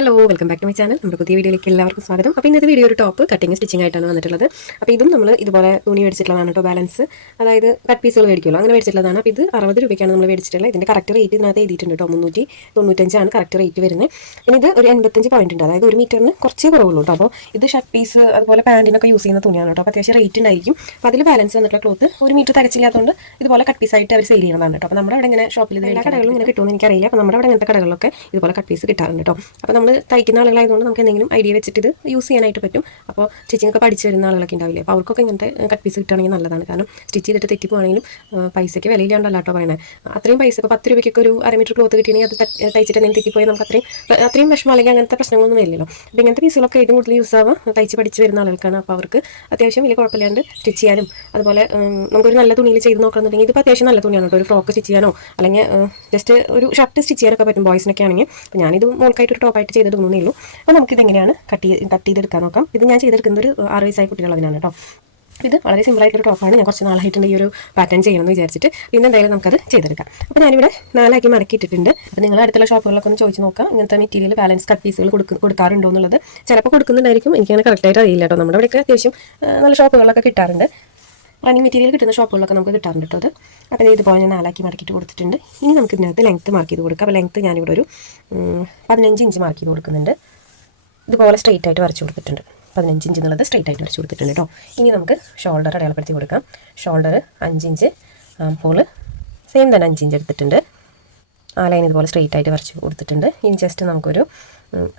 Hello welcome back to my channel നമ്മുടെ പുതിയ വീഡിയോയിലേക്ക് എല്ലാവർക്കും സ്വാഗതം. അപ്പോൾ ഇന്നത്തെ വീഡിയോ ഒരു ടോപ്പ് കട്ടിങ് സ്റ്റിച്ചിങ് ആയിട്ടാണ് വന്നിട്ടുള്ളത്. അപ്പോൾ ഇതും നമ്മൾ ഇതുപോലെ തുണി മേടിച്ചിട്ടുള്ളതാണ് കേട്ടോ ബാലൻസ് അതായത് കട്ട് പീസുകൾ മേടിക്കുമല്ലോ അങ്ങനെ മേടിച്ചിട്ടുള്ളതാണ്. അപ്പോൾ ഇത് അറുപത് രൂപയ്ക്കാണ് നമ്മൾ മേടിച്ചിട്ടുള്ളത്. ഇതിന്റെ കറക്റ്റ് റേറ്റ് ഇതിനകത്ത് എഴുതിയിട്ടുണ്ട് കേട്ടോ മുന്നൂറ്റി തൊണ്ണൂറ്റഞ്ചാണ് കറക്റ്റ് റേറ്റ് വരുന്നത്. ഇനി ഇത് ഒരു എൺപത്തഞ്ച് പോയിന്റ് ഉണ്ട്. അതായത് ഒരു മീറ്ററിന് കുറച്ചേ കുറവുള്ളൂ കേട്ടോ. അപ്പോൾ ഇത് ഷർട്ട് പീസ് അതുപോലെ പാന്റിനൊക്കെ യൂസ് ചെയ്യുന്ന തുണിയാണ് കേട്ടോ. അപ്പോൾ അത്യാവശ്യം റേറ്റ് ഉണ്ടായിരിക്കും. അപ്പോൾ അതിൽ ബാലൻസ് വന്നിട്ടുള്ള ക്ലോത്ത് ഒരു മീറ്റർ തരച്ചില്ലാത്തതുകൊണ്ട് ഇതുപോലെ കട്ട് പീസായിട്ട് അവർ സെയിൽ ചെയ്യുന്നതാണ് കേട്ടോ. അപ്പോൾ നമ്മുടെ അവിടെ ഇങ്ങനെ ഷോപ്പിൽ എല്ലാ കടകളിലും ഇങ്ങനെ കിട്ടുമെന്ന് എനിക്കറിയില്ല. അപ്പോൾ നമ്മുടെ അവിടെ ഇങ്ങനത്തെ കടകളിലൊക്കെ ഇതുപോലെ കട്ട് പീസ് കിട്ടാറുണ്ട് കേട്ടോ. അപ്പോൾ നമ്മൾ തയ്ക്കുന്ന ആളുകളായതുകൊണ്ട് നമുക്ക് എന്തെങ്കിലും ഐഡിയ വെച്ചിട്ട് ഇത് യൂസ് ചെയ്യാനായിട്ട് പറ്റും. അപ്പോൾ സ്റ്റിച്ചിങ് ഒക്കെ പഠിച്ച് വരുന്ന ആളുകളൊക്കെ ഉണ്ടാവില്ലേ? അപ്പോൾ അവർക്കൊക്കെ ഇങ്ങനത്തെ കട്ട് പീസ് കിട്ടുകയാണെങ്കിൽ നല്ലതാണ്. കാരണം സ്റ്റിച്ച് ചെയ്തിട്ട് തെറ്റി തെറ്റിപ്പോവാണെങ്കിലും പൈസയ്ക്ക് വിലയില്ലാണ്ടല്ല കേട്ടോ അത്രയും പൈസ ഇപ്പോൾ പത്ത് രൂപയ്ക്കൊക്കെ ഒരു അര മീറ്റർ ക്ലോത്ത് കിട്ടിയെങ്കിൽ അത് തയ്ച്ചിട്ട് എന്തെങ്കിലും തെറ്റിപ്പോയാൽ നമുക്ക് അത്രയും അത്രയും വിഷമം അല്ലെങ്കിൽ അങ്ങനത്തെ പ്രശ്നങ്ങളൊന്നും വരില്ലല്ലോ. അപ്പോൾ ഇങ്ങനത്തെ പീസുകളൊക്കെ ഏറ്റവും കൂടുതൽ യൂസ് ആവാം തയ്ച്ച് പഠിച്ച് വരുന്ന ആളുകൾക്കാണ്. അപ്പോൾ അവർക്ക് അത്യാവശ്യം വലിയ കുഴപ്പമില്ലാണ്ട് സ്റ്റിച്ച് ചെയ്യാനും അതുപോലെ നമുക്കൊരു നല്ല തുണിയിൽ ചെയ്ത് നോക്കണമെന്നുണ്ടെങ്കിൽ ഇതിപ്പോൾ അത്യാവശ്യം നല്ല തുണിയാണ് കേട്ടോ. ഒരു ഫ്രോക്ക് സ്റ്റിച്ച് ചെയ്യാനോ അല്ലെങ്കിൽ ജസ്റ്റ് ഒരു ഷർട്ട് സ്റ്റിച്ച് ചെയ്യാനൊക്കെ പറ്റും ബോയ്സിനൊക്കെ ആണെങ്കിൽ. അപ്പോൾ ഞാനിത് മോൾക്കായിട്ട് ഒരു ടോപ്പായിട്ട് ചെയ്തിടുന്നേ ഉള്ളൂ അപ്പോൾ നമുക്കിത് എങ്ങനെയാണ് കട്ട് ചെയ്ത് കട്ട് ചെയ്തെടുക്കാൻ നോക്കാം. ഇത് ഞാൻ ചെയ്തെടുക്കുന്നത് ഒരു ആറ് വയസ്സായ കുട്ടികളതിനാണ് കേട്ടോ ഇത് വളരെ സിമ്പിൾ ആയിട്ടൊരു ടോപ്പാണ് ഞാൻ കുറച്ച് നാളായിട്ടുണ്ട് ഈ ഒരു പാറ്റേൺ ചെയ്യണമെന്ന് വിചാരിച്ചിട്ട്. ഇന്ന് എന്തായാലും നമുക്കത് ചെയ്തെടുക്കാം. അപ്പോൾ ഞാനിവിടെ നാലാക്കി മടക്കിയിട്ടിട്ടുണ്ട്. അപ്പോൾ നിങ്ങൾ അടുത്തുള്ള ഷോപ്പുകളൊക്കെ ഒന്ന് ചോദിച്ച് നോക്കാം. ഇങ്ങനത്തെ മെറ്റീരിയൽ ബാലൻസ് കട്ട് പീസുകൾ കൊടുക്കും കൊടുക്കാറുണ്ടോ എന്നുള്ളത്. ചിലപ്പോൾ കൊടുക്കുന്നുണ്ടായിരിക്കും. എനിക്കങ്ങനെ കറക്റ്റായിട്ട് അറിയില്ല കേട്ടോ നമ്മുടെ ഇവിടെയൊക്കെ അത്യാവശ്യം നല്ല ഷോപ്പുകളൊക്കെ കിട്ടാറുണ്ട്. റണ്ണിങ് മെറ്റീരിയൽ കിട്ടുന്ന ഷോപ്പുകളൊക്കെ നമുക്ക് കിട്ടാറുണ്ട് കേട്ടോ അത്. അപ്പോൾ ഇത് ഇതുപോലെ ഞാൻ നാലാക്കി മടക്കിയിട്ട് കൊടുത്തിട്ടുണ്ട്. ഇനി നമുക്ക് ഇതിനകത്ത് ലെങ്ത്ത് മാർക്ക് ചെയ്ത് കൊടുക്കാം. അപ്പോൾ ലെങ്ത്ത് ഞാനിവിടെ ഒരു പതിനഞ്ച് ഇഞ്ച് മാർക്ക് ചെയ്ത് കൊടുക്കുന്നുണ്ട്. ഇതുപോലെ സ്ട്രെയിറ്റ് ആയിട്ട് വരച്ച് കൊടുത്തിട്ടുണ്ട്. പതിനഞ്ച് ഇഞ്ച് എന്നുള്ളത് സ്ട്രെയിറ്റ് ആയിട്ട് വരച്ച് കൊടുത്തിട്ടുണ്ട് കേട്ടോ. ഇനി നമുക്ക് ഷോൾഡർ അടയാളപ്പെടുത്തി കൊടുക്കാം. ഷോൾഡർ അഞ്ച് ഇഞ്ച് ആംപോൾ സെയിം തന്നെ അഞ്ച് ഇഞ്ച് എടുത്തിട്ടുണ്ട്. ആ ലൈൻ ഇതുപോലെ സ്ട്രെയിറ്റ് ആയിട്ട് വരച്ച് കൊടുത്തിട്ടുണ്ട്. ഇനി ജസ്റ്റ് നമുക്കൊരു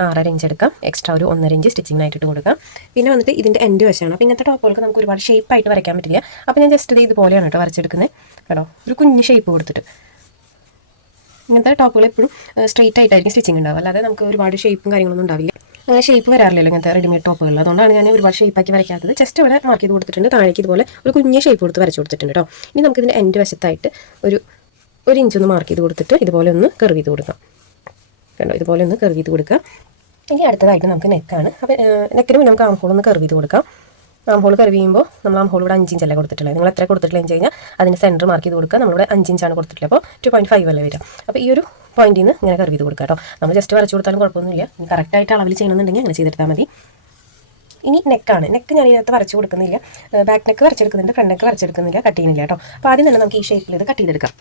ആറര ഇഞ്ച് എടുക്കാം. എക്സ്ട്രാ ഒരു ഒന്നര ഇഞ്ച് സ്റ്റിച്ചിങ്ങിനായിട്ട് ഇട്ട് കൊടുക്കാം. പിന്നെ വന്നിട്ട് ഇതിന്റെ എൻഡ് വശമാണ്. അപ്പോൾ ഇങ്ങനത്തെ ടോപ്പുകൾക്ക് നമുക്ക് ഒരുപാട് ഷേപ്പായിട്ട് വരയ്ക്കാൻ പറ്റില്ല. അപ്പോൾ ഞാൻ ജസ്റ്റ് ഇത് ഇതുപോലെയാണ് കേട്ടോ വരച്ചെടുക്കുന്നത് കേട്ടോ? ഒരു കുഞ്ഞ് ഷേപ്പ് കൊടുത്തിട്ട്. ഇങ്ങനത്തെ ടോപ്പുകൾ എപ്പോഴും സ്ട്രെയിറ്റ് ആയിട്ടായിരിക്കും സ്റ്റിച്ചിങ് ഉണ്ടാവുക. അല്ലാതെ നമുക്ക് ഒരുപാട് ഷേപ്പും കാര്യങ്ങളൊന്നും ഉണ്ടാവില്ല. അങ്ങനെ ഷേപ്പ് വരാറില്ലല്ലോ ഇങ്ങനത്തെ റെഡിമെയ്ഡ് ടോപ്പുകളിൽ അതുകൊണ്ടാണ് ഞാൻ ഒരുപാട് ഷേപ്പാക്കി വരയ്ക്കാത്തത്. ജസ്റ്റ് ഇവിടെ മാർക്ക് ചെയ്ത് കൊടുത്തിട്ടുണ്ട്. താഴേക്ക് ഇതുപോലെ ഒരു കുഞ്ഞ് ഷേപ്പ് കൊടുത്ത് വരച്ച് കൊടുത്തിട്ടുണ്ട് കേട്ടോ. ഇനി നമുക്ക് ഇതിന്റെ എൻഡ് വശത്തായിട്ട് ഒരു ഒരു ഇഞ്ച് ഒന്ന് മാർക്ക് ചെയ്ത് കൊടുത്തിട്ട് ഇതുപോലെ ഒന്ന് കർവ് ചെയ്ത് കൊടുക്കാം. കണ്ടോ? ഇതുപോലെ ഒന്ന് കർവ് ചെയ്ത് കൊടുക്കാം. ഇനി അടുത്തതായിട്ട് നമുക്ക് നെക്കാണ് അപ്പോൾ നെക്കിന് നമുക്ക് ആം ഹോൾ ഒന്ന് കർവ് ചെയ്ത് കൊടുക്കാം. ആം ഹോൾ ചെയ്യുമ്പോൾ നമ്മൾ ആം ഹോൾ ഇവിടെ അഞ്ച് ഇഞ്ചല്ലേ കൊടുത്തിട്ടുള്ളത്. നിങ്ങൾ എത്ര കൊടുത്തിട്ടില്ല എന്ന് കഴിഞ്ഞാൽ അതിന് സെന്റർ മാർക്ക് ചെയ്ത് കൊടുക്കുക നമ്മളിവിടെ അഞ്ച് ഇഞ്ചാണ് കൊടുത്തിട്ടുള്ളത്. അപ്പോൾ ടു പോയിന്റ് ഫൈവ് അല്ലേ വരിക. അപ്പോൾ ഈ ഒരു പോയിന്റിൽ നിന്ന് ഇങ്ങനെ കർവ് ചെയ്ത് കൊടുക്കുക കേട്ടോ. നമ്മൾ ജസ്റ്റ് വരച്ചു കൊടുത്താലും കുഴപ്പമൊന്നുമില്ല. കറക്റ്റായിട്ട് അളവിൽ ചെയ്യണമെന്നുണ്ടെങ്കിൽ അങ്ങനെ ചെയ്തെടുത്താൽ മതി. ഇനി നെക്കാണ് നെക്ക് ഞാൻ ഇതിനകത്ത് വരച്ച് കൊടുക്കുന്നില്ല. ബാക്ക് നെക്ക് വരച്ചെടുക്കുന്നുണ്ട്. ഫ്രണ്ട് നെക്ക് വരച്ചെടുക്കുന്നില്ല. കട്ട് ചെയ്യുന്നില്ല കേട്ടോ. അപ്പോൾ ആദ്യം തന്നെ നമുക്ക് ഈ ഷേപ്പിൽ ഇത് കട്ട് ചെയ്തെടുക്കാം.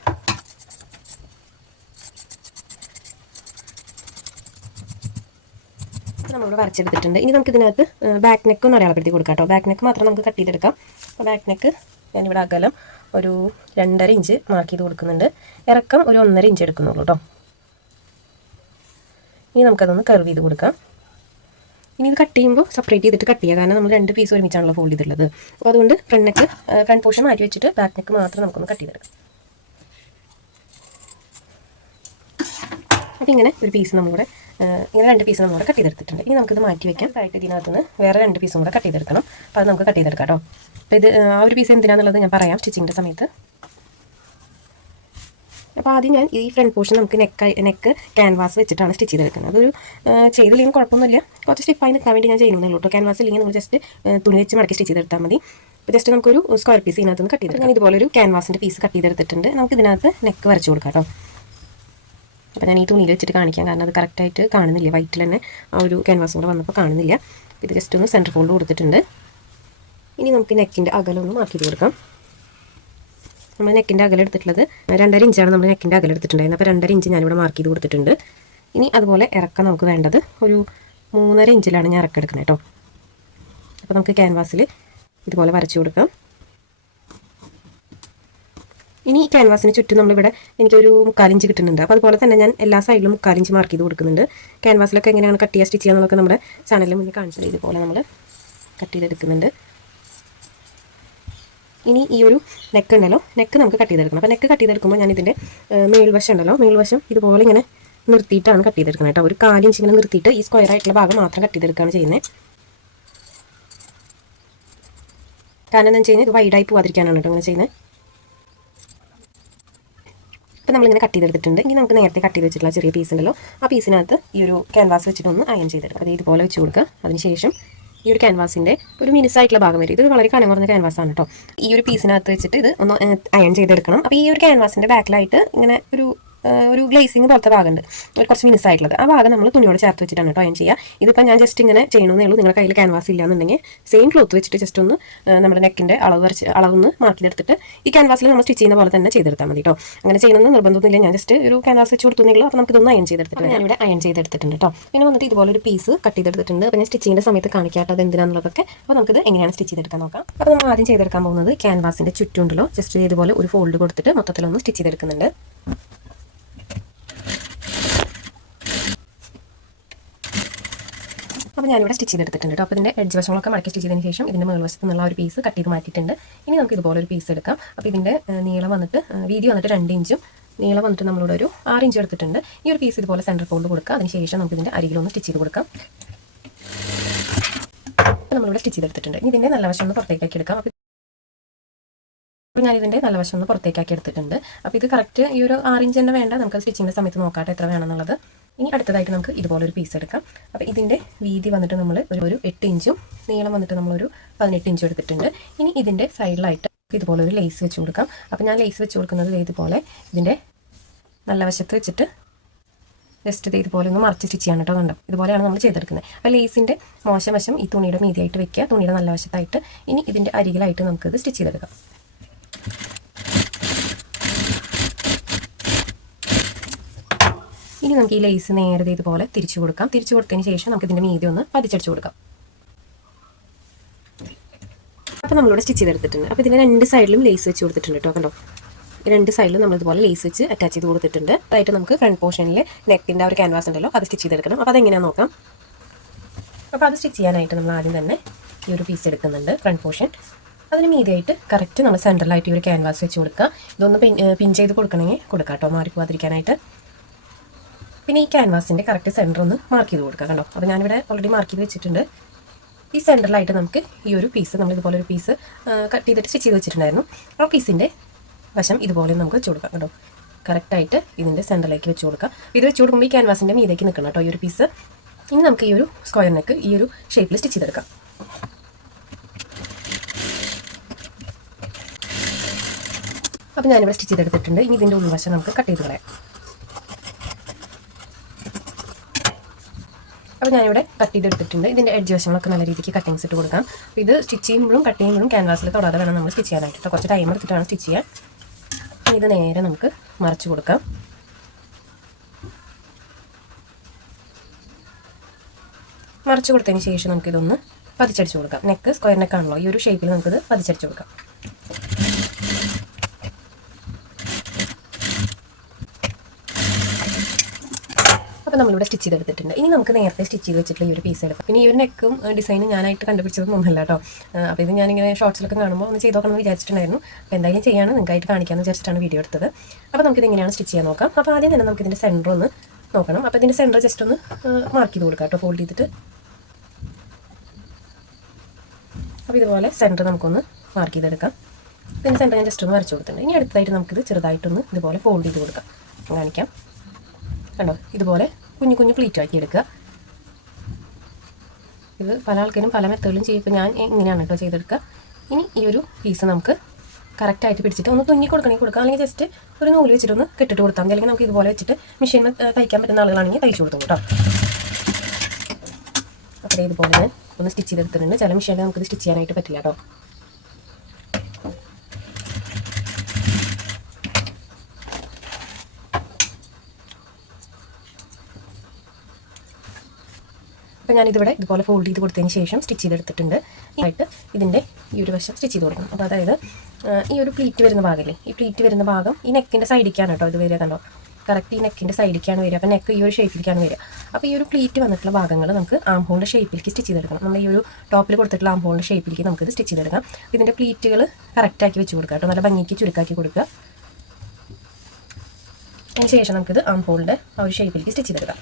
നമ്മളിവിടെ വരച്ചെടുത്തിട്ടുണ്ട്. ഇനി നമുക്ക് ഇതിനകത്ത് ബാക്ക് നെക്ക് ഒന്ന് അടയാളപ്പെടുത്തി കൊടുക്കാം കേട്ടോ. ബാക്ക് നെക്ക് മാത്രം നമുക്ക് കട്ട് ചെയ്തെടുക്കാം. അപ്പോൾ ബാക്ക് നെക്ക് ഞാനിവിടെ അകലം ഒരു രണ്ടര ഇഞ്ച് മാർക്ക് ചെയ്ത് കൊടുക്കുന്നുണ്ട്. ഇറക്കം ഒരു ഒന്നര ഇഞ്ച് എടുക്കുന്നുള്ളൂ കേട്ടോ. ഇനി നമുക്കതൊന്ന് കർവ് ചെയ്ത് കൊടുക്കാം. ഇനി ഇത് കട്ട് ചെയ്യുമ്പോൾ സെപ്പറേറ്റ് ചെയ്തിട്ട് കട്ട് ചെയ്യുക. കാരണം നമ്മൾ രണ്ട് പീസ് ഒരുമിച്ചാണല്ലോ ഫോൾഡ് ചെയ്തിട്ടുള്ളത്. അപ്പോൾ അതുകൊണ്ട് ഫ്രണ്ട് നെക്ക് ഫ്രണ്ട് പോർഷൻ മാറ്റി വെച്ചിട്ട് ബാക്ക് നെക്ക് മാത്രം നമുക്കൊന്ന് കട്ട് ചെയ്തെടുക്കാം. അപ്പോൾ ഇങ്ങനെ ഒരു പീസ് നമ്മളിവിടെ ഇങ്ങനെ രണ്ട് പീസ് നമ്മളിവിടെ കട്ട് ചെയ്തെടുത്തിട്ടുണ്ട്. ഇനി നമുക്കിത് മാറ്റി വെക്കാം. ആയിട്ട് ഇതിനകത്തുനിന്ന് വേറെ രണ്ട് പീസും കൂടെ കട്ട് ചെയ്തെടുക്കണം. അപ്പോൾ അത് നമുക്ക് കട്ട് ചെയ്തെടുക്കാം കേട്ടോ. അപ്പോൾ ഇത് ആ ഒരു പീസ് എന്തിനാണെന്നുള്ളത് ഞാൻ പറയാം സ്റ്റിച്ചിങ്ങിന്റെ സമയത്ത്. അപ്പോൾ ആദ്യം ഞാൻ ഈ ഫ്രണ്ട് പോർഷൻ നമുക്ക് നെക്ക് നെക്ക് ക്യാൻവാസ് വെച്ചിട്ടാണ് സ്റ്റിച്ച് ചെയ്തെടുക്കുന്നത്. അതൊരു ചെയ്തില്ലെങ്കിൽ കുഴപ്പമൊന്നുമില്ല. കുറച്ച് സ്റ്റിഫായി നിൽക്കാൻ വേണ്ടി ഞാൻ ചെയ്യുന്നേ ഉള്ളൂ കേട്ടോ. ക്യാൻവാസ് ഇല്ലെങ്കിൽ നമ്മൾ ജസ്റ്റ് തുണി വെച്ച് മടക്കി സ്റ്റിച്ച് ചെയ്തെടുത്താൽ മതി. അപ്പോൾ ജസ്റ്റ് നമുക്കൊരു സ്ക്വയർ പീസ് ഇതിനകത്ത് നിന്ന് കട്ട് ചെയ്തെടുക്കാം. ഞാൻ ഇതുപോലെ ഒരു ക്യാൻവാസിന്റെ പീസ് കട്ട് ചെയ്തെടുത്തിട്ടുണ്ട്. നമുക്ക് ഇതിനകത്ത് നെക്ക് വരച്ച് കൊടുക്കാം കേട്ടോ. അപ്പോൾ ഞാൻ ഈ തുണിയിൽ വെച്ചിട്ട് കാണിക്കാം. കാരണം അത് കറക്റ്റായിട്ട് കാണുന്നില്ല. വൈറ്റിൽ തന്നെ ആ ഒരു ക്യാൻവാസും കൂടെ വന്നപ്പോൾ കാണുന്നില്ല. ഇത് ജസ്റ്റ് ഒന്ന് സെന്റർ ഫോൾഡ് കൊടുത്തിട്ടുണ്ട്. ഇനി നമുക്ക് നെക്കിന്റെ അകലം ഒന്ന് മാർക്ക് ചെയ്ത് കൊടുക്കാം നമ്മൾ നെക്കിന്റെ അകലം എടുത്തിട്ടുള്ളത് രണ്ടര ഇഞ്ചാണ് നമ്മൾ നെക്കിന്റെ അകലം എടുത്തിട്ടുണ്ടായിരുന്നത്. അപ്പോൾ രണ്ടര ഇഞ്ച് ഞാനിവിടെ മാർക്ക് ചെയ്ത് കൊടുത്തിട്ടുണ്ട്. ഇനി അതുപോലെ ഇറക്കം നമുക്ക് വേണ്ടത് ഒരു മൂന്നര ഇഞ്ചിലാണ് ഞാൻ ഇറക്കം എടുക്കുന്നത് കേട്ടോ. അപ്പോൾ നമുക്ക് ക്യാൻവാസിൽ ഇതുപോലെ വരച്ചു കൊടുക്കാം. ഇനി ക്യാൻവാസിന് ചുറ്റും നമ്മളിവിടെ എനിക്കൊരു മുക്കാലിഞ്ച് കിട്ടുന്നുണ്ട്. അപ്പോൾ അതുപോലെ തന്നെ ഞാൻ എല്ലാ സൈഡിലും മുക്കാലിഞ്ച് മാർക്ക് ചെയ്ത് കൊടുക്കുന്നുണ്ട്. ക്യാൻവാസിലൊക്കെ എങ്ങനെയാണ് കട്ട് ചെയ്യുക സ്റ്റിച്ച് ചെയ്യാന്നുള്ളതൊക്കെ നമ്മുടെ ചാനലിൽ മുന്നേ കാണിച്ചത് ഇതുപോലെ നമ്മൾ കട്ട് ചെയ്തെടുക്കുന്നുണ്ട്. ഇനി ഈ ഒരു നെക്ക് ഉണ്ടല്ലോ നെക്ക് നമുക്ക് കട്ട് ചെയ്തെടുക്കണം. അപ്പോൾ നെക്ക് കട്ട് ചെയ്തെടുക്കുമ്പോൾ ഞാൻ ഇതിന്റെ മേൽവശം ഉണ്ടല്ലോ മേൽവശം ഇതുപോലെ ഇങ്ങനെ നിർത്തിയിട്ടാണ് കട്ട് ചെയ്തെടുക്കുന്നത് കേട്ടോ. ഒരു കാലിഞ്ച് ഇങ്ങനെ നിർത്തിയിട്ട് ഈ സ്ക്വയർ ആയിട്ടുള്ള ഭാഗം മാത്രം കട്ട് ചെയ്തെടുക്കുകയാണ് ചെയ്യുന്നത് കാരണം എന്താ വെച്ച് കഴിഞ്ഞാൽ ഇത് വൈഡായി പോവാതിരിക്കാനാണ് കേട്ടോ അങ്ങനെ ചെയ്യുന്നത് അപ്പോൾ നമ്മളിങ്ങനെ കട്ട് ചെയ്തെടുത്തിട്ടുണ്ട്. ഇനി നമുക്ക് നേരത്തെ കട്ട് ചെയ്ത് വെച്ചിട്ടുള്ള ചെറിയ പീസ് ഉണ്ടല്ലോ. ആ പീസിനകത്ത് ഈ ഒരു ക്യാൻവാസ് വെച്ചിട്ടൊന്ന് അയൺ ചെയ്തെടുക്കാം. അത് ഇതുപോലെ വെച്ച് കൊടുക്കുക. അതിനുശേഷം ഈ ഒരു ക്യാൻവാസിന്റെ ഒരു മിനിസായിട്ടുള്ള ഭാഗം വരും. ഇത് വളരെ കനം കുറഞ്ഞ ക്യാൻവാസ് ആണ് കേട്ടോ ഈ ഒരു പീസിനകത്ത് വെച്ചിട്ട് ഇത് ഒന്ന് അയൺ ചെയ്തെടുക്കണം. അപ്പോൾ ഈ ഒരു ക്യാൻവാസിന്റെ ബാക്കിലായിട്ട് ഇങ്ങനെ ഒരു ഒരു ഗ്ലേസിങ് പോലത്തെ ഭാഗമുണ്ട്. ഒരു കുറച്ച് മിനുസായിട്ടുള്ളത് ആ ഭാഗം നമ്മൾ തുണിയോട് ചേർത്ത് വെച്ചിട്ടാണ് കേട്ടോ അയൺ ചെയ്യുക ഇതിപ്പോൾ ഞാൻ ജസ്റ്റ് ഇങ്ങനെ ചെയ്യണമെന്നേ ഉള്ളൂ. നിങ്ങളുടെ കയ്യിൽ ക്യാൻവാസ് ഇല്ലാന്നുണ്ടെങ്കിൽ സെയിം ക്ലോത്ത് വെച്ചിട്ട് ജസ്റ്റ് ഒന്ന് നമ്മുടെ നെക്കിന്റെ അളവ് വരച്ച് അളവൊന്ന് മാറ്റിലെടുത്തിട്ട് ഈ ക്യാൻവാസിൽ നമ്മൾ സ്റ്റിച്ച് ചെയ്യുന്ന പോലെ തന്നെ ചെയ്തെടുത്താൽ മതി കേട്ടോ. അങ്ങനെ ചെയ്യണമെന്ന് നിർബന്ധമൊന്നുമില്ല. ഞാൻ ജസ്റ്റ് ഒരു ക്യാൻവാസ് വെച്ച് കൊടുത്തുന്നെങ്കിലും അപ്പോൾ നമുക്ക് ഇതൊന്ന് അയൺ ചെയ്തെടുത്തിട്ട് ഞാനിവിടെ അയൺ ചെയ്തെടുത്തിട്ടുണ്ട് കേട്ടോ. പിന്നെ വന്നിട്ട് ഇതുപോലെ ഒരു പീസ് കട്ട് ചെയ്തെടുത്തിട്ടുണ്ട്. അപ്പോൾ ഞാൻ സ്റ്റിച്ചിങ്ങിന്റെ സമയത്ത് കാണിക്കാട്ടോ അത് എന്തിനാണെന്നുള്ളതൊക്കെ അപ്പോൾ നമുക്കിത് എങ്ങനെയാണ് സ്റ്റിച്ച് ചെയ്തെടുക്കാൻ നോക്കാം. അപ്പോൾ നമ്മൾ ആദ്യം ചെയ്തെടുക്കാൻ പോകുന്നത് ക്യാൻവാസിന്റെ ചുറ്റുണ്ടല്ലോ. ജസ്റ്റ് ഇതുപോലെ ഒരു ഫോൾഡ് കൊടുത്തിട്ട് മൊത്തത്തിലൊന്ന് സ്റ്റിച്ച് ചെയ്തെടുക്കുന്നുണ്ട്. അപ്പോൾ ഞാനിവിടെ സ്റ്റിച്ച് ചെയ്തെടുത്തിട്ടുണ്ട് അപ്പോൾ ഇതിന്റെ എഡ്ജ് വശങ്ങളൊക്കെ മടക്കി സ്റ്റിച്ച് ചെയ്തതിന് ശേഷം ഇതിന്റെ മേൽവശത്ത് നിന്നുള്ള ഒരു പീസ് കട്ട് ചെയ്ത് മാറ്റിയിട്ടുണ്ട്. ഇനി നമുക്ക് ഇതുപോലെ ഒരു പീസ് എടുക്കാം അപ്പോൾ ഇതിന്റെ നീളം വന്നിട്ട് വീതി വന്നിട്ട് രണ്ട് ഇഞ്ചും നീളം വന്നിട്ട് നമ്മളിവിടെ ഒരു ആറ് ഇഞ്ച് എടുത്തിട്ടുണ്ട്. ഈ ഒരു പീസ് ഇതുപോലെ സെന്റർ ഫോൾഡ് കൊടുക്കുക അതിന് ശേഷം നമുക്ക് ഇതിന്റെ അരികിലൊന്ന് സ്റ്റിച്ച് ചെയ്ത് കൊടുക്കാം. അപ്പോൾ നമ്മളിവിടെ സ്റ്റിച്ച് ചെയ്തെടുത്തിട്ടുണ്ട്. ഇനി ഇതിന്റെ നല്ല വശം ഒന്ന് പുറത്തേക്കാക്കി എടുക്കാം. അപ്പോൾ അപ്പോൾ ഞാൻ ഇതിന്റെ നല്ല വശം ഒന്ന് പുറത്തേക്കാക്കി എടുത്തിട്ടുണ്ട്. അപ്പോൾ ഇത് കറക്റ്റ് ഈ ഒരു ആറ് ഇഞ്ച് തന്നെ വേണ്ട. നമുക്ക് സ്റ്റിച്ചിങ്ങിന്റെ സമയത്ത് നോക്കാട്ടെ എത്ര വേണമെന്നുള്ളത് ഇനി അടുത്തതായിട്ട് നമുക്ക് ഇതുപോലെ ഒരു പീസ് എടുക്കാം. അപ്പോൾ ഇതിന്റെ വീതി വന്നിട്ട് നമ്മൾ ഒരു ഒരു എട്ട് ഇഞ്ചും നീളം വന്നിട്ട് നമ്മളൊരു പതിനെട്ട് ഇഞ്ചും എടുത്തിട്ടുണ്ട്. ഇനി ഇതിന്റെ സൈഡിലായിട്ട് ഇതുപോലെ ഒരു ലേസ് വെച്ച് കൊടുക്കാം. അപ്പോൾ ഞാൻ ലേസ് വെച്ച് കൊടുക്കുന്നത് ഇതുപോലെ ഇതിന്റെ നല്ല വശത്ത് വെച്ചിട്ട് ജസ്റ്റ് ഇത് ഇതുപോലെ ഒന്ന് മറിച്ച് സ്റ്റിച്ച് ചെയ്യാൻ കേട്ടോ കണ്ടോ? ഇതുപോലെയാണ് നമ്മൾ ചെയ്തെടുക്കുന്നത്. അപ്പോൾ ലേസിന്റെ മോശം വശം ഈ തുണിയുടെ മീതിയായിട്ട് വെക്കുക. തുണിയുടെ നല്ല വശത്തായിട്ട് ഇനി ഇതിന്റെ അരികിലായിട്ട് നമുക്കിത് സ്റ്റിച്ച് ചെയ്തെടുക്കാം. ഇനി നമുക്ക് ഈ ലേസ് നേരത്തെ ഇതുപോലെ തിരിച്ചു കൊടുക്കാം. തിരിച്ചു കൊടുത്തതിന് ശേഷം നമുക്ക് ഇതിന്റെ മീതി ഒന്ന് പതിച്ചടിച്ചു കൊടുക്കാം. അപ്പോൾ നമ്മളിവിടെ സ്റ്റിച്ച് ചെയ്തെടുത്തിട്ടുണ്ട്. അപ്പോൾ ഇതിന്റെ രണ്ട് സൈഡിലും ലേസ് വെച്ച് കൊടുത്തിട്ടുണ്ട് കേട്ടോ കണ്ടോ? രണ്ട് സൈഡിലും നമ്മൾ ഇതുപോലെ ലേസ് വെച്ച് അറ്റാച്ച് ചെയ്ത് കൊടുത്തിട്ടുണ്ട്. അതായിട്ട് നമുക്ക് ഫ്രണ്ട് പോർഷനിൽ നെക്കിന്റെ ആ ഒരു ക്യാൻവാസ് ഉണ്ടല്ലോ അത് സ്റ്റിച്ച് ചെയ്തെടുക്കണം. അപ്പോൾ അതെങ്ങനെയാണെന്ന് നോക്കാം. അപ്പോൾ അത് സ്റ്റിച്ച് ചെയ്യാനായിട്ട് നമ്മൾ ആദ്യം തന്നെ ഈ ഒരു പീസ് എടുക്കുന്നുണ്ട് ഫ്രണ്ട് പോർഷൻ അതിന് മീതിയായിട്ട് കറക്റ്റ് നമ്മൾ സെൻട്രലായിട്ട് ഈ ഒരു ക്യാൻവാസ് വെച്ച് കൊടുക്കുക. ഇതൊന്ന് പിൻ പിൻ ചെയ്ത് കൊടുക്കണമെങ്കിൽ കൊടുക്കാം കേട്ടോ മാറിപ്പോവാതിരിക്കാനായിട്ട്. പിന്നെ ഈ ക്യാൻവാസിന്റെ കറക്റ്റ് സെന്റർ ഒന്ന് മാർക്ക് ചെയ്ത് കൊടുക്കുക കണ്ടോ? അപ്പോൾ ഞാനിവിടെ ഓൾറെഡി മാർക്ക് ചെയ്ത് വെച്ചിട്ടുണ്ട്. ഈ സെന്ററിലായിട്ട് നമുക്ക് ഈ ഒരു പീസ് നമ്മൾ ഇതുപോലെ ഒരു പീസ് കട്ട് ചെയ്തിട്ട് സ്റ്റിച്ച് ചെയ്ത് വെച്ചിട്ടുണ്ടായിരുന്നു. ആ പീസിന്റെ വശം ഇതുപോലെ നമുക്ക് വെച്ച് കൊടുക്കാം കേട്ടോ കറക്റ്റായിട്ട് ഇതിന്റെ സെന്ററിലേക്ക് വെച്ച് കൊടുക്കാം. ഇത് വെച്ച് കൊടുക്കുമ്പോൾ ഈ ക്യാൻവാസിന്റെ മീതേക്ക് നിൽക്കണം കേട്ടോ ഈ ഒരു പീസ് ഇനി നമുക്ക് ഈ ഒരു സ്ക്വയർ ഈ ഒരു ഷേപ്പിൽ സ്റ്റിച്ച് ചെയ്തെടുക്കാം. അപ്പോൾ ഞാനിവിടെ സ്റ്റിച്ച് ചെയ്തെടുത്തിട്ടുണ്ട്. ഇനി ഇതിന്റെ ഉൾവശം നമുക്ക് കട്ട് ചെയ്ത് കളയാം. അപ്പോൾ ഞാനിവിടെ കട്ട് ചെയ്തെടുത്തിട്ടുണ്ട്. ഇതിന്റെ എഡ്ജ് വശങ്ങളൊക്കെ നല്ല രീതിക്ക് കട്ടിങ്സ് ഇട്ട് കൊടുക്കാം. ഇത് സ്റ്റിച്ച് ചെയ്യുമ്പോഴും കട്ട് ചെയ്യുമ്പോഴും ക്യാൻവാസിൽ തൊടാതെ വേണം നമ്മൾ സ്റ്റിച്ച് ചെയ്യാനായിട്ട് കുറച്ച് ടൈം എടുത്തിട്ടാണ് സ്റ്റിച്ച് ചെയ്യാൻ ഇത് നേരെ നമുക്ക് മറച്ചു കൊടുക്കാം. മറച്ചു കൊടുത്തതിന് ശേഷം നമുക്കിതൊന്ന് പതിച്ചടിച്ച് കൊടുക്കാം. നെക്ക് സ്ക്വയർ നെക്കാണല്ലോ ഈ ഒരു ഷേപ്പിൽ നമുക്കിത് പതിച്ചടിച്ച് കൊടുക്കാം. നമ്മളിവിടെ സ്റ്റിച്ച് ചെയ്തെടുത്തിട്ടുണ്ട്. ഇനി നമുക്ക് നേരത്തെ സ്റ്റിച്ച് ചെയ്ത് വെച്ചിട്ടുള്ള ഈ ഒരു പീസ് എടുക്കാം ഇനി ഈ ഒരു നെക്കും ഡിസൈനും ഞാനായിട്ട് കണ്ടുപിടിച്ചതൊന്നുമല്ല കേട്ടോ അപ്പോൾ ഇത് ഞാനിങ്ങനെ ഷോർട്സിലൊക്കെ കാണുമ്പോൾ ഒന്ന് ചെയ്ത് നോക്കണമെന്ന് വിചാരിച്ചിട്ടുണ്ടായിരുന്നു. അപ്പോൾ എന്തായാലും ചെയ്യാണ്. നിങ്ങൾക്കായിട്ട് കാണിക്കാമെന്ന് വിചാരിച്ചിട്ടാണ് വീഡിയോ എടുത്തത്. അപ്പോൾ നമുക്കിത് എങ്ങനെയാണ് സ്റ്റിച്ച് ചെയ്യാൻ നോക്കാം. അപ്പോൾ ആദ്യം തന്നെ നമുക്ക് ഇതിന്റെ സെന്റർ ഒന്ന് നോക്കണം. അപ്പോൾ ഇതിന്റെ സെന്റർ ജസ്റ്റ് ഒന്ന് മാർക്ക് ചെയ്ത് കൊടുക്കാം കേട്ടോ ഫോൾഡ് ചെയ്തിട്ട്. അപ്പോൾ ഇതുപോലെ സെന്റർ നമുക്കൊന്ന് മാർക്ക് ചെയ്തെടുക്കാം. പിന്നെ സെന്റർ ഞാൻ ജസ്റ്റ് ഒന്ന് വരച്ച് കൊടുത്തിട്ടുണ്ട്. ഇനി അടുത്തതായിട്ട് നമുക്കിത് ചെറുതായിട്ടൊന്ന് ഇതുപോലെ ഫോൾഡ് ചെയ്ത് കൊടുക്കാം. കാണിക്കാം. കണ്ടോ? ഇതുപോലെ കുഞ്ഞു കുഞ്ഞു പ്ലീറ്റ് ആക്കി എടുക്കുക. ഇത് പല ആൾക്കാരും പല മെത്തേഡിലും ചെയ്യും. ഇപ്പോൾ ഞാൻ ഇങ്ങനെയാണ് കേട്ടോ ചെയ്തെടുക്കുക. ഇനി ഈ ഒരു പീസ് നമുക്ക് കറക്റ്റായിട്ട് പിടിച്ചിട്ട് ഒന്ന് തുന്നി കൊടുക്കണമെങ്കിൽ കൊടുക്കാം. അല്ലെങ്കിൽ ജസ്റ്റ് ഒരു നൂൽ വെച്ചിട്ട് ഒന്ന് കെട്ടിട്ട് കൊടുത്താൽ മതി. അല്ലെങ്കിൽ നമുക്ക് ഇതുപോലെ വെച്ചിട്ട് മെഷീനിൽ തയ്ക്കാൻ പറ്റുന്ന ആളുകളാണെങ്കിൽ തയ്ച്ചു കൊടുത്തു കേട്ടോ. അപ്പോൾ ഇതുപോലെ ഞാൻ ഒന്ന് സ്റ്റിച്ച് ചെയ്തെടുത്തിട്ടുണ്ട്. ചില മെഷീനിൽ നമുക്കിത് സ്റ്റിച്ച് ചെയ്യാനായിട്ട് പറ്റില്ല കേട്ടോ അപ്പോൾ ഞാനിതിവിടെ ഇതുപോലെ ഫോൾഡ് ചെയ്ത് കൊടുത്തതിന് ശേഷം സ്റ്റിച്ച് ചെയ്തെടുത്തിട്ടുണ്ട്. ആയിട്ട് ഇതിന്റെ ഈ ഒരു വശം സ്റ്റിച്ച് ചെയ്ത് കൊടുക്കണം. അപ്പോൾ അതായത് ഈ ഒരു പ്ലീറ്റ് വരുന്ന ഭാഗമില്ലേ ഈ പ്ലീറ്റ് വരുന്ന ഭാഗം ഈ നെക്കിന്റെ സൈഡിലേക്കാണ് കേട്ടോ ഇത് വരിക കണ്ടോ? കറക്റ്റ് ഈ നെക്കിന്റെ സൈഡിലേക്കാണ് വരിക. അപ്പോൾ നെക്ക് ഈ ഒരു ഷേപ്പിലേക്കാണ് വരിക. അപ്പോൾ ഈ ഒരു പ്ലീറ്റ് വന്നിട്ടുള്ള ഭാഗങ്ങൾ നമുക്ക് ആം ഹോളിന്റെ ഷേപ്പിലേക്ക് സ്റ്റിച്ച് ചെയ്തെടുക്കണം. നമ്മൾ ഈ ഒരു ടോപ്പിൽ കൊടുത്തിട്ടുള്ള ആം ഹോളിന്റെ ഷേപ്പിലേക്ക് നമുക്കിത് സ്റ്റിച്ച് ചെയ്തെടുക്കാം. ഇതിന്റെ പ്ലീറ്റുകൾ കറക്റ്റാക്കി വെച്ച് കൊടുക്കുക കേട്ടോ. നല്ല ഭംഗിക്ക് ചുരുക്കാക്കി കൊടുക്കുക. അതിന് ശേഷം നമുക്കിത് ആം ഹോളിന്റെ ആ ഒരു ഷേപ്പിലേക്ക് സ്റ്റിച്ച് ചെയ്തെടുക്കാം.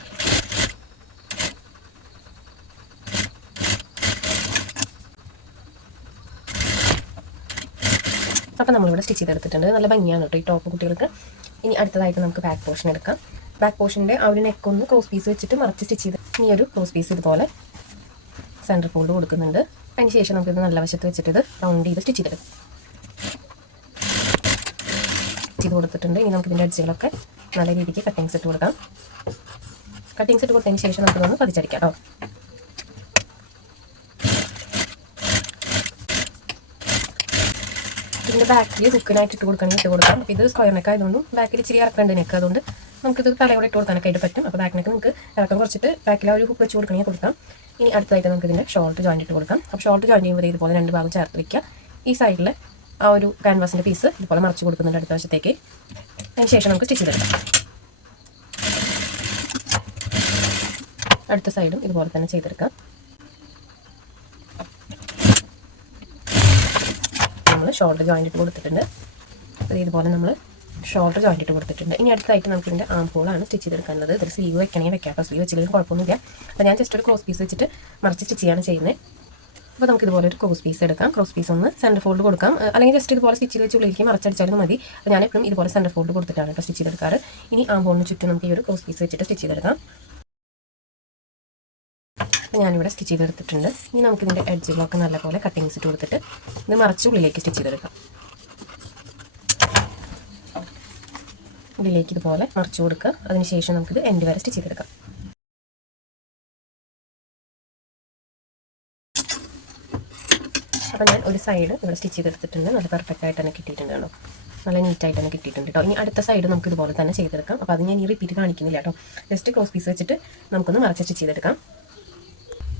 അപ്പോൾ നമ്മളിവിടെ സ്റ്റിച്ച് ചെയ്തെടുത്തിട്ടുണ്ട്. നല്ല ഭംഗിയാണ് കേട്ടോ ഈ ടോപ്പ് കുട്ടികൾക്ക്. ഇനി അടുത്തതായിട്ട് നമുക്ക് ബാക്ക് പോർഷൻ എടുക്കാം. ബാക്ക് പോർഷന്റെ ആ ഒരു നെക്ക് ഒന്ന് ക്രോസ് പീസ് വെച്ചിട്ട് മറച്ച് സ്റ്റിച്ച് ചെയ്ത് ഇനി ഒരു ക്രോസ് പീസ് ഇതുപോലെ സെന്റർ ഫോൾഡ് കൊടുക്കുന്നുണ്ട്. അതിന് ശേഷം നമുക്കിത് നല്ല വശത്ത് വെച്ചിട്ട് ഇത് റൗണ്ട് ചെയ്ത് സ്റ്റിച്ച് ചെയ്തെടുക്കും. ചെയ്ത് കൊടുത്തിട്ടുണ്ട്. ഇനി നമുക്ക് ഇതിന്റെ അടിച്ചുകളൊക്കെ നല്ല രീതിക്ക് കട്ടിങ്സ് ഇട്ട് കൊടുക്കാം. കട്ടിങ്സ് ഇട്ട് കൊടുത്തതിന് ശേഷം നമുക്കിതൊന്ന് പതിച്ചടിക്കാം കേട്ടോ. ഇതിന്റെ ബാക്കിൽ ഹുക്കിനായിട്ട് ഇട്ട് കൊടുക്കണം ഇട്ട് കൊടുക്കാം. അപ്പോൾ ഇത് സ്ക്വയർ നെക്ക് ആയതുകൊണ്ടും ബാക്കിൽ ഇച്ചിരി ഇറക്കേണ്ട നെക്ക് അതുകൊണ്ട് നമുക്കിത് തലയോടെ ഇട്ട് കൊടുക്കാനൊക്കെ പറ്റും. അപ്പോൾ ബാക്ക് നെക്ക് നമുക്ക് ഇറക്കം കുറച്ചിട്ട് ബാക്കിൽ ആ ഒരു ഹുക്ക് വെച്ച് കൊടുക്കണമെങ്കിൽ കൊടുക്കാം. ഇനി അടുത്തായിട്ട് നമുക്ക് ഇതിന്റെ ഷോർട്ട് ജോയിന്റ് ഇട്ട് കൊടുക്കാം. അപ്പോൾ ഷോർട്ട് ജോയിൻ ചെയ്യുമ്പോൾ ഇതുപോലെ രണ്ട് ഭാഗം ചേർത്ത് വെക്കുക. ഈ സൈഡിൽ ആ ഒരു ക്യാൻവാസിന്റെ പീസ് ഇതുപോലെ മറിച്ച് കൊടുക്കുന്നുണ്ട് അടുത്ത വശത്തേക്ക്. അതിന് ശേഷം നമുക്ക് സ്റ്റിച്ച് ചെയ്തെടുക്കാം. അടുത്ത സൈഡും ഇതുപോലെ തന്നെ ചെയ്തെടുക്കാം നമ്മൾ ഷോൾഡർ ജോയിന്റ് ഇട്ട് കൊടുത്തിട്ടുണ്ട്. അത് ഇതുപോലെ നമ്മൾ ഷോൾഡർ ജോയിന്റ് ഇട്ട് കൊടുത്തിട്ടുണ്ട്. ഇനി അടുത്തായിട്ട് നമുക്ക് ഇതിന്റെ ആം ഹോളാണ് സ്റ്റിച്ച് ചെയ്തെടുക്കുന്നത് ഇതിൽ സ്ലീവ് വെക്കണമെങ്കിൽ വെക്കാം. അപ്പോൾ സ്ലീവ് വെച്ചില്ലെങ്കിൽ കുഴപ്പമൊന്നുമില്ല. അപ്പോൾ ഞാൻ ജസ്റ്റ് ഒരു ക്രോസ് പീസ് വെച്ചിട്ട് മറിച്ച് സ്റ്റിച്ച് ചെയ്യാണ് ചെയ്യുന്നത്. അപ്പോൾ നമുക്ക് ഇതുപോലെ ഒരു ക്രോസ് പീസ് എടുക്കാം. ക്രോസ് പീസ് ഒന്ന് സെന്റർ ഫോൾഡ് കൊടുക്കാം. അല്ലെങ്കിൽ ജസ്റ്റ് ഇതുപോലെ സ്റ്റിച്ച് ചെയ്ത് വെച്ച് ഉള്ളിലേക്ക് മറച്ചടിച്ചാലും മതി. അപ്പോൾ ഞാൻ എപ്പോഴും ഇതുപോലെ സെന്റർ ഫോൾഡ് കൊടുത്തിട്ടാണ് കേട്ടോ സ്റ്റിച്ച് ചെയ്തെടുക്കാറ്. ഇനി ആം ബോണിന് ചുറ്റും നമുക്ക് ഈ ഒരു ക്രോസ് പീസ് വെച്ചിട്ട് സ്റ്റിച്ച് ചെയ്തെടുക്കാം. ഞാനിവിടെ സ്റ്റിച്ച് ചെയ്തെടുത്തിട്ടുണ്ട്. ഇനി നമുക്ക് ഇതിന്റെ എഡ്ജുകളൊക്കെ നല്ലപോലെ കട്ടിങ്സ് ഇട്ട് കൊടുത്തിട്ട് ഇത് മറച്ച് ഉള്ളിലേക്ക് സ്റ്റിച്ച് ചെയ്തെടുക്കാം. ഉള്ളിലേക്ക് ഇതുപോലെ മറിച്ച് കൊടുക്കുക. അതിനുശേഷം നമുക്കിത് എൻഡ് വരെ സ്റ്റിച്ച് ചെയ്തെടുക്കാം. അപ്പോൾ ഞാൻ ഒരു സൈഡ് ഇവിടെ സ്റ്റിച്ച് ചെയ്തെടുത്തിട്ടുണ്ട്. നല്ല പെർഫെക്റ്റ് ആയിട്ട് തന്നെ കിട്ടിയിട്ടുണ്ട് കേട്ടോ. നല്ല നീറ്റായിട്ട് തന്നെ കിട്ടിയിട്ടുണ്ട് കേട്ടോ. ഇനി അടുത്ത സൈഡ് നമുക്ക് ഇതുപോലെ തന്നെ ചെയ്തെടുക്കാം. അപ്പോൾ അത് ഞാൻ ഈ റിപ്പീറ്റ് കാണിക്കുന്നില്ല കേട്ടോ. ജസ്റ്റ് ക്രോസ് പീസ് വെച്ചിട്ട് നമുക്കൊന്ന് മറച്ച് സ്റ്റിച്ച് ചെയ്തെടുക്കാം.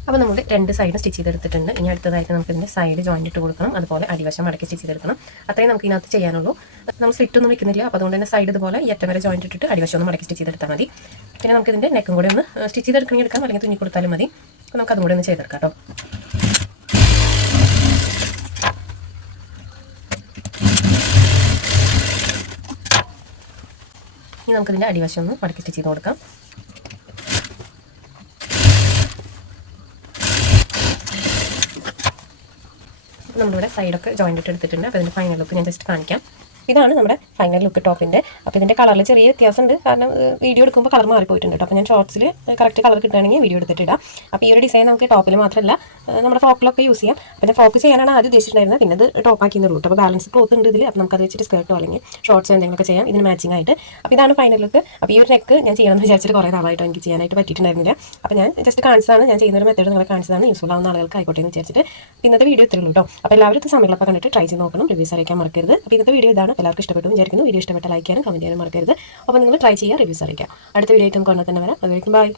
അപ്പോൾ നമ്മൾ രണ്ട് സൈഡും സ്റ്റിച്ച് ചെയ്തെടുത്തിട്ടുണ്ട്. ഇനി അടുത്തതായിട്ട് നമുക്ക് ഇതിന്റെ സൈഡ് ജോയിന്റ് ഇട്ട് കൊടുക്കണം. അതുപോലെ അടിവശം മടക്കി സ്റ്റിച്ച് ചെയ്തെടുക്കണം. അത്രയും നമുക്ക് ഇതിനകത്ത് ചെയ്യാനുള്ളൂ. നമ്മൾ സ്ലിറ്റ് ഒന്നും വെക്കുന്നില്ല. അപ്പോൾ അതുകൊണ്ട് തന്നെ സൈഡ് ഇതുപോലെ ഏറ്റവും വരെ ജോയിന്റ് ഇട്ടിട്ട് അടിവശം ഒന്ന് മടക്കി സ്റ്റിച്ച് ചെയ്തെടുത്താൽ മതി. പിന്നെ നമുക്ക് ഇതിന്റെ നെക്കും കൂടെ ഒന്ന് സ്റ്റിച്ച് ചെയ്തെടുക്കണമെങ്കിൽ എടുക്കാം. അല്ലെങ്കിൽ തുന്നി കൊടുത്താലും മതി. അപ്പോൾ നമുക്ക് അതും കൂടെ ഒന്ന് ചെയ്തെടുക്കാം കേട്ടോ. ഇനി നമുക്കിതിന്റെ അടിവശം ഒന്ന് മടക്കി സ്റ്റിച്ച് ചെയ്ത് കൊടുക്കാം. നമ്മളിവിടെ സൈഡൊക്കെ ജോയിന്റ് ഇട്ട് എടുത്തിട്ടുണ്ട്. അപ്പോൾ അതിന്റെ ഫൈനൽ ലുക്ക് ഞാൻ ജസ്റ്റ് കാണിക്കാം. ഇതാണ് നമ്മുടെ ഫൈനൽ ലുക്ക് ടോപ്പിന്റെ അപ്പോൾ ഇതിന്റെ കളറിൽ ചെറിയ വ്യത്യാസമുണ്ട്. കാരണം വീഡിയോ എടുക്കുമ്പോൾ കളർ മാറിപ്പോയിട്ടുണ്ട്. അപ്പോൾ ഞാൻ ഷോർട്സിൽ കറക്റ്റ് കളർ കിട്ടുകയാണെങ്കിൽ വീഡിയോ എടുത്തിട്ടിടാം. അപ്പോൾ ഈ ഒരു ഡിസൈൻ നമുക്ക് ടോപ്പിൽ മാത്രമല്ല നമ്മുടെ ഫ്രോക്കിലൊക്കെ യൂസ് ചെയ്യാം. ഞാൻ ഫ്രോക്ക് ചെയ്യാനാണ് ആദ്യം ഉദ്ദേശിച്ചിട്ടുണ്ടായിരുന്നത്. പിന്നെ അത് ടോപ്പാക്കിയെന്ന് റൂട്ട് അപ്പോൾ ബാലൻസ് ക്ലോത്ത് ഉണ്ട് ഇതിൽ അപ്പോൾ നമുക്കത് വെച്ചിട്ട് സ്കേർട്ടോ അല്ലെങ്കിൽ ഷോർട്ട്സ് എന്തെങ്കിലുമൊക്കെ ചെയ്യാം. ഇതിന് മാച്ചിങ് ആയിട്ട്. അപ്പോൾ ഇതാണ് ഫൈനൽ ലുക്ക് അപ്പോൾ ഈ ഒരു നെക്ക് ഞാൻ ചെയ്യണമെന്ന് വിചാരിച്ചിട്ട് കുറേ നാളായിട്ട് എനിക്ക് ചെയ്യാനായിട്ട് പറ്റിയിട്ടുണ്ടായിരുന്നില്ല. അപ്പോൾ ഞാൻ ജസ്റ്റ് കാണിച്ചതാണ്. ഞാൻ ചെയ്യുന്ന ഒരു മെത്തേഡ് നിങ്ങളെ കാണിച്ചതാണ്. യൂസ്ഫുൾ ആവുന്ന ആളുകൾക്ക് ആയിക്കോട്ടെ എന്ന് വിചാരിച്ചിട്ട് ഇന്നത്തെ വീഡിയോ ഇത്രയുള്ളൂ കേട്ടോ അപ്പോൾ എല്ലാവരും സമയങ്ങളൊക്കെ കണ്ടിട്ട് ട്രൈ ചെയ്ത് നോക്കണം. റിവ്യൂസ് അറിയിക്കാൻ മറക്കരുത്. അപ്പോൾ ഇന്നത്തെ വീഡിയോ ഇതാണ്. എല്ലാവർക്കും ഇഷ്ടപ്പെട്ടു വിചാരിക്കുന്നു. വീഡിയോ ഇഷ്ടപ്പെട്ട ലൈക്ക് ചെയ്യാനും കമന്റ് ചെയ്യാനും മറക്കരുത്. അപ്പോൾ നിങ്ങൾ ട്രൈ ചെയ്യുക റിവ്യൂസ് അറിയിക്കാം അടുത്ത വീഡിയോ ആയിട്ട് നമുക്ക് കൊണ്ടു തന്നെ വരാം. അതുവരെയും ബൈ